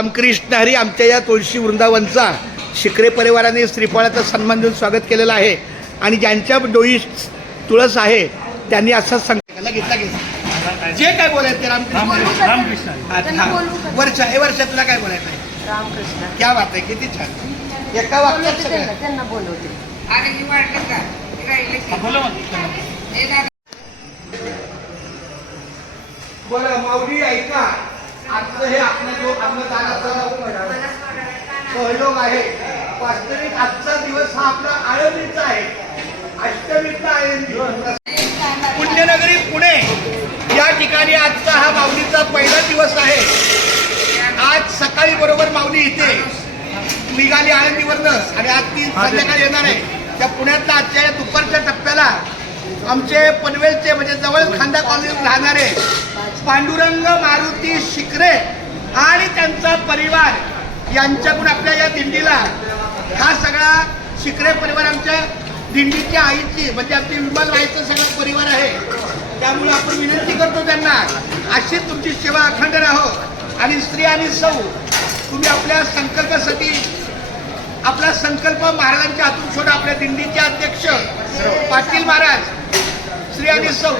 रामकृष्ण हरी. आमच्या या तुळशी वृंदावनचा शिकरे परिवाराने श्रीफळाचा सन्मान देऊन स्वागत केलेलं आहे आणि ज्यांच्या डोई तुळस आहे त्यांनी असं सांगितलं घेतला जे काय बोलायचं ते रामकृष्ण. वर्षा तुला काय बोलायचं आहे? रामकृष्ण. क्या बात आहे, किती छान. एका वाक्यात सगळं. त्यांना बोलवते. बरं माऊली ऐका, आजचं हे आपला जो अन्नदानाचा सहयोग आहे, वास्तविक आजचा दिवस हा आपला आळंदीचा आहे, अष्टमीचा आळंदी. पुण्यनगरी पुणे या ठिकाणी आजचा हा माऊलीचा पहिला दिवस आहे. आज सकाळी बरोबर माऊली इथे निघाली आळंदीवरनं आणि आज ती संध्याकाळी येणार आहे. त्या पुण्यातल्या आजच्या या दुपारच्या टप्प्याला आमचे पनवेलचे म्हणजे जवळ खांदा कॉलनीत राहणारे पांडुरंग मारुती शिकरे आणि त्यांचा परिवार यांच्याकडून आपल्या या दिंडीला हा सगळा शिकरे परिवार आमच्या दिंडीच्या आईची म्हणजे आपली विमल राहायचं सगळा परिवार आहे. त्यामुळे आपण विनंती करतो त्यांना अशीच तुमची सेवा अखंड राहो आणि स्त्री आणि सौ तुम्ही आपल्या संकल्पासाठी आपला संकल्प महाराजांच्या हातून सोडा. आपल्या दिंडीचे अध्यक्ष पाटील महाराज, श्री आणि सौ